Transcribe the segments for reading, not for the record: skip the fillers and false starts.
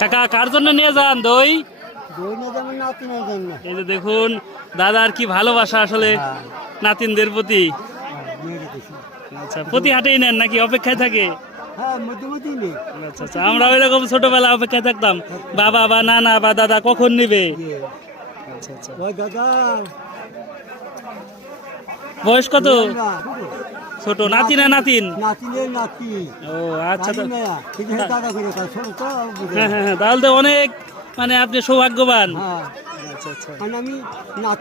কাকা কার জন্য নিয়ে যান দই? দই না যেমন নাতিনের জন্য। এই যে দেখুন দাদার কি ভালোবাসা আসলে নাতিনদের প্রতি। আচ্ছা, প্রতি হাটেই নেন নাকি অপেক্ষায় থাকে? হ্যাঁ, মধ্যমতি নেই। আচ্ছা আচ্ছা, আমরা ওইরকম ছোটবেলা অপেক্ষায় থাকতাম বাবা বা নানা বা দাদা কখন নিবে। আচ্ছা আচ্ছা, ওই দাদা বয়স কত? ছোট নাতি না নাতিন? নাতিনের নাতি। ও আচ্ছা, তো দাদা করে ছোট তো। হ্যাঁ হ্যাঁ হ্যাঁ, তাহলে তো অনেক মানে আপনি সৌভাগ্যবান। হ্যাঁ, আচ্ছা আচ্ছা, আমি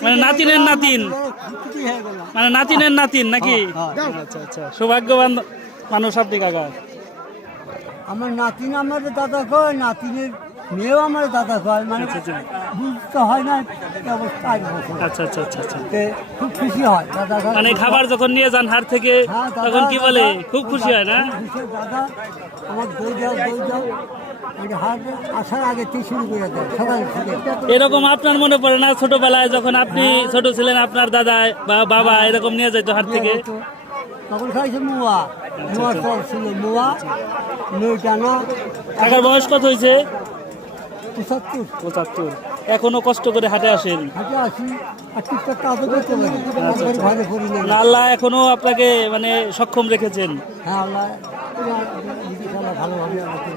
মানে নাতিনের নাতিন, মানে নাতিনের নাতিন নাকি? আচ্ছা আচ্ছা, সৌভাগ্যবান মানুষ আপনি কাকা। আমার নাতিন আমার দাদা কয়, নাতিনের মেয়েও আমার দাদা কয়, মানে বুঝতে হয় না অবস্থা। আচ্ছা আচ্ছা আচ্ছা আচ্ছা, খুব খুশি হয় দাদা। মানে খাবার যখন নিয়ে যান হাট থেকে তখন কি বলে? খুব খুশি হয় না? দাদা আমার দই দাও, দই দাও, হাট আসার আগে থেকে শুরু করে দেয় সকাল থেকে। এরকম আপনার মনে পড়ে না ছোটবেলায় যখন আপনি ছোট ছিলেন আপনার দাদা বা বাবা এরকম নিয়ে যেত হাট থেকে? তখন খাইছে মুয়া, মুয়া চল ছিল, মুয়া নৈটানো। কাকার বয়স কত হয়েছে? 75। 75। এখনো কষ্ট করে হাটে আসেন? হাটে আসি আর ঠিকঠাক কাজও করতে পারি, ঘরে করি না। না, আল্লাহ এখনো আপনাকে মানে সক্ষম রেখেছেন। হ্যাঁ, আল্লাহ ভালোভাবে আমাকে